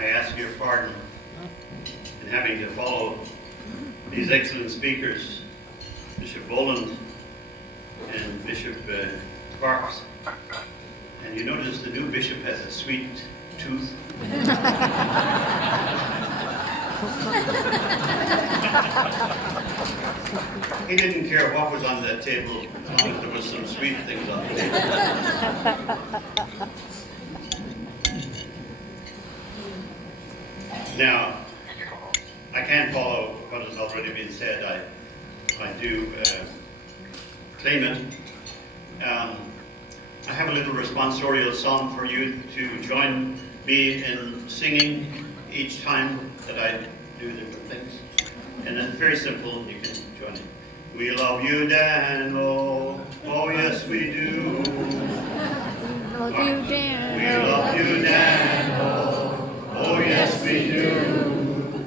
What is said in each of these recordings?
I ask your pardon in having to follow these excellent speakers, Bishop Boland and Bishop Parks. And you notice the new bishop has a sweet tooth. He didn't care what was on that table as long as there was some sweet things on the table. Now, I can't follow what has already been said. I do claim it. I have a little responsorial song for you to join me in singing each time that I do different things. And it's very simple, you can join it. We love you, Dan, oh yes we do. Love you, Dan. We love you, Dan, oh yes we do.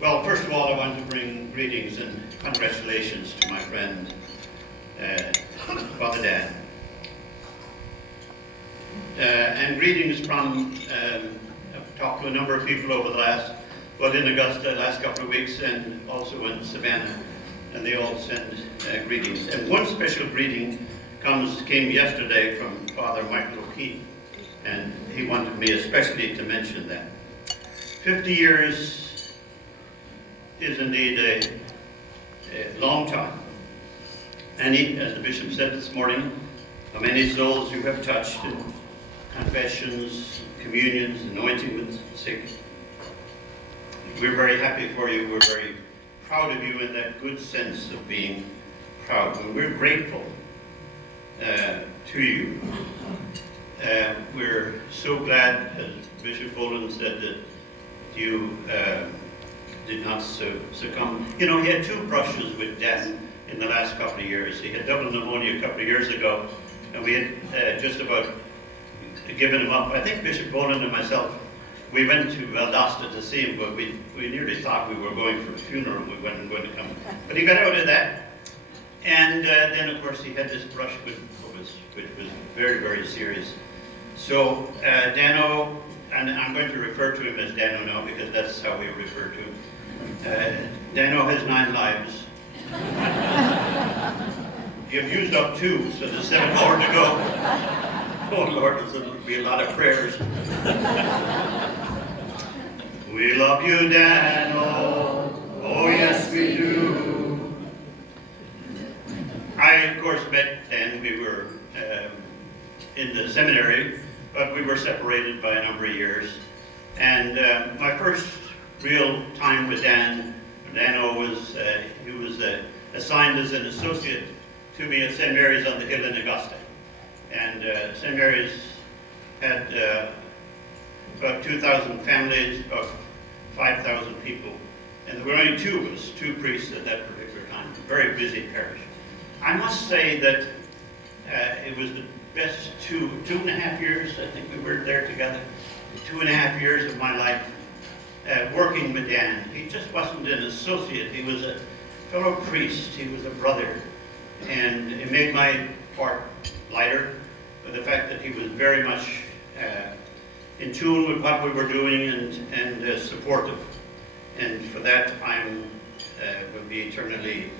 Well, first of all, I want to bring greetings and congratulations to my friend, Father Dan. And greetings from, I've talked to a number of people over the last couple of weeks, and also in Savannah, and they all send greetings. And one special greeting came yesterday from Father Michael O'Keefe, and he wanted me especially to mention that. 50 years is indeed a long time. And as the bishop said this morning, how many souls you have touched in confessions, communions, anointing with the sick. We're very happy for you. We're very proud of you in that good sense of being proud. And we're grateful to you. We're so glad, as Bishop Boland said, that you did not succumb. You know, he had two brushes with death in the last couple of years. He had double pneumonia a couple of years ago, and we had just about given him up. I think Bishop Boland and myself, we went to Valdosta to see him, but we nearly thought we were going for a funeral. We weren't going to come. But he got out of that. And then, of course, he had this brush which was very, very serious. So Dano, and I'm going to refer to him as Dano now because that's how we refer to him. Dano has 9 lives. You've used up 2, so there's 7 more to go. Oh Lord, there'll be a lot of prayers. We love you, Dano. Oh yes, we do. I, of course, met Dan. We were in the seminary, but we were separated by a number of years. And my first real time with Dano was, he was assigned as an associate to me at St. Mary's on the Hill in Augusta. And St. Mary's had about 2,000 families, about 5,000 people. And there were only 2 of us, 2 priests at that particular time. A very busy parish. I must say that it was the best 2.5 years, I think we were there together. 2.5 years of my life working with Dan. He just wasn't an associate. He was a fellow priest. He was a brother. And it made my part lighter, but the fact that he was very much in tune with what we were doing and supportive. And for that, I will be eternally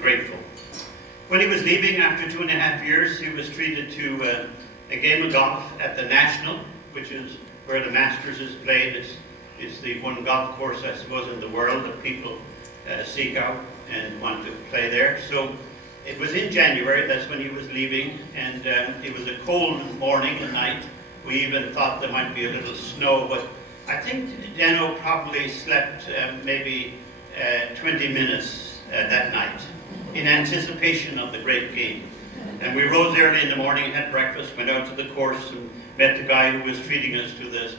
grateful. When he was leaving after 2.5 years, he was treated to a game of golf at the National, which is where the Masters is played. It's the one golf course, I suppose, in the world that people seek out and want to play there. So it was in January, that's when he was leaving, and it was a cold morning and night. We even thought there might be a little snow, but I think Dano probably slept maybe 20 minutes that night in anticipation of the great game. And we rose early in the morning, had breakfast, went out to the course and met the guy who was treating us to this.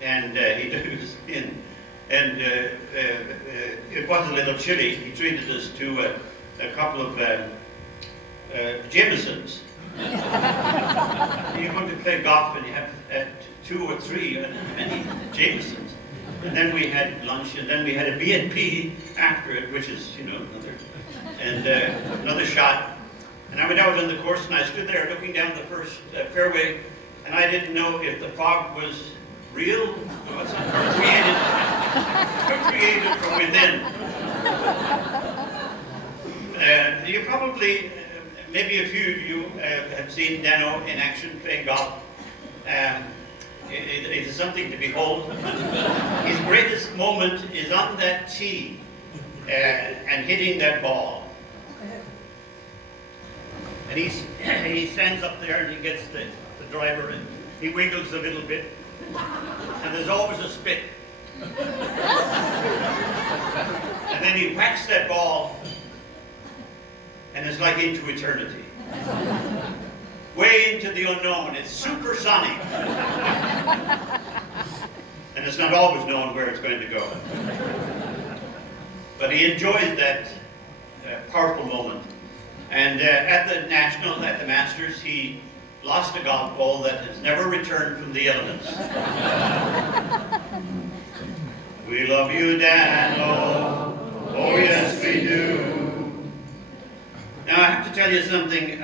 And he took us in, and it was a little chilly. He treated us to a couple of Jamesons. You're going to play golf and you have 2 or 3 many Jamesons. And then we had lunch, and then we had a B&P after it, which is, you know, another shot. And I went out on the course, and I stood there looking down the first fairway, and I didn't know if the fog was real? No, it's not created from within. You probably, maybe a few of you have seen Dano in action playing golf. It is something to behold. His greatest moment is on that tee and hitting that ball. And he stands up there and he gets the driver and he wiggles a little bit. And there's always a spit. And then he whacks that ball and it's like into eternity. Way into the unknown. It's supersonic. And it's not always known where it's going to go. But he enjoys that powerful moment. And at the National, at the Masters, he lost a golf ball that has never returned from the elements. We love you, Dano. Oh, yes, we do. Now, I have to tell you something.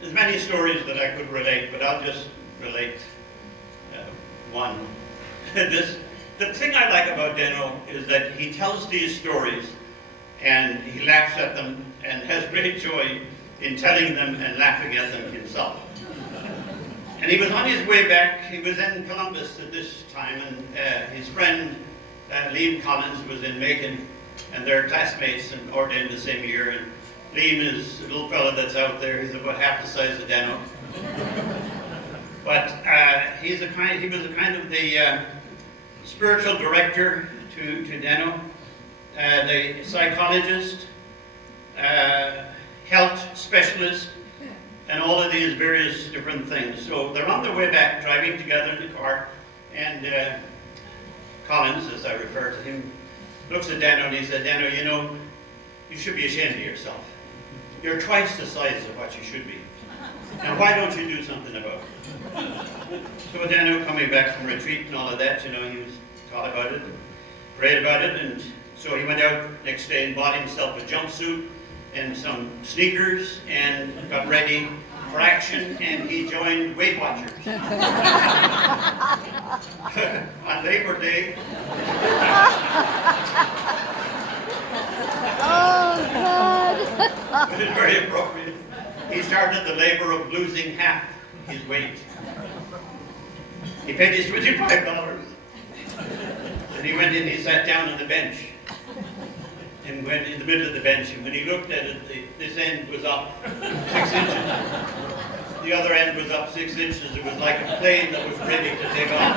There's many stories that I could relate, but I'll just relate one. The thing I like about Dano is that he tells these stories and he laughs at them and has great joy in telling them and laughing at them himself. And he was on his way back. He was in Columbus at this time, and his friend Liam Collins was in Macon, and they're classmates and ordained the same year. And Liam is a little fellow that's out there. He's about half the size of Dano. But he was a kind of the spiritual director to Dano, the psychologist, health specialist, and all of these various different things. So they're on their way back, driving together in the car, and Collins, as I refer to him, looks at Dano and he said, Dano, you know, you should be ashamed of yourself. You're twice the size of what you should be. Now, why don't you do something about it? So Dano, coming back from retreat and all of that, you know, he was thought about it, prayed about it, and so he went out next day and bought himself a jumpsuit and some sneakers and got ready for action, and he joined Weight Watchers. On Labor Day. Oh, God. It is very appropriate. He started the labor of losing half his weight. He paid his $25. And he went in, he sat down on the bench. And went in the middle of the bench, and when he looked at it, this end was up 6 inches. The other end was up 6 inches. It was like a plane that was ready to take off.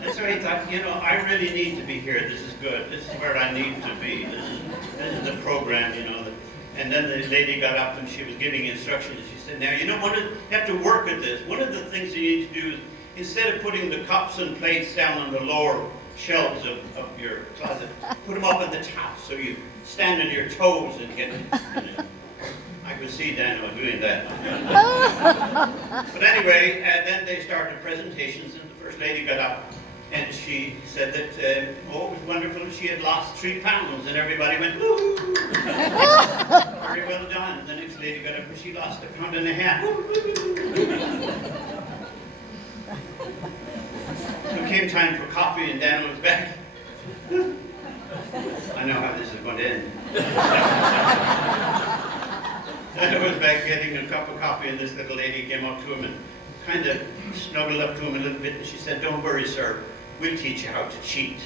And so he thought, you know, I really need to be here. This is good. This is where I need to be. This is the program, you know. And then the lady got up and she was giving instructions. She said, now, you know, you have to work at this. One of the things you need to do is, instead of putting the cups and plates down on the lower shelves of your closet, put them up at the top so you stand on your toes and get them. I could see Dano doing that. But anyway, then they started presentations, and the first lady got up and she said that, oh, it was wonderful, she had lost 3 pounds, and everybody went, woo! Very well done. And the next lady got up and she lost 1.5 pounds. It came time for coffee, and Dano was back. I know how this is going to end. Dano was back getting a cup of coffee, and this little lady came up to him and kind of snuggled up to him a little bit, and she said, don't worry, sir, we'll teach you how to cheat.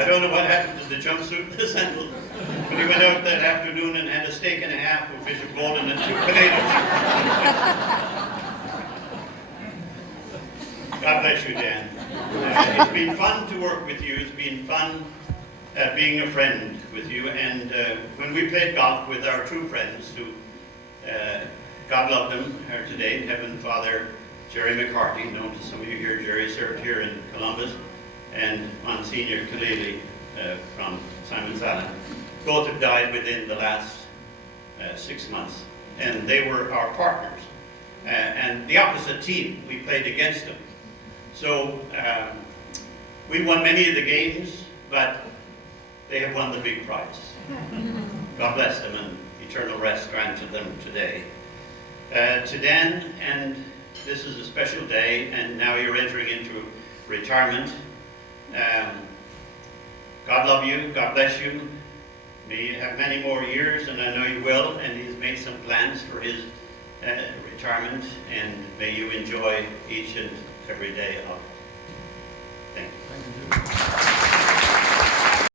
I don't know what happened to the jumpsuit and the sandals, but he went out that afternoon and had a steak and a half with fish of golden and 2 potatoes. God bless you, Dan. It's been fun to work with you. It's been fun being a friend with you. And when we played golf with our true friends, who God love them, are today in heaven, Father Jerry McCarthy, known to some of you here. Jerry served here in Columbus, and Monsignor Kaleli from Simon's Island. Both have died within the last 6 months, and they were our partners. And the opposite team, we played against them. So We won many of the games, but they have won the big prize. God bless them and eternal rest grant to them today. To Dan, and this is a special day, and now you're entering into retirement. God love you, God bless you. May you have many more years, and I know you will, and he's made some plans for his retirement, and may you enjoy each and every day of it. Thank you. Thank you.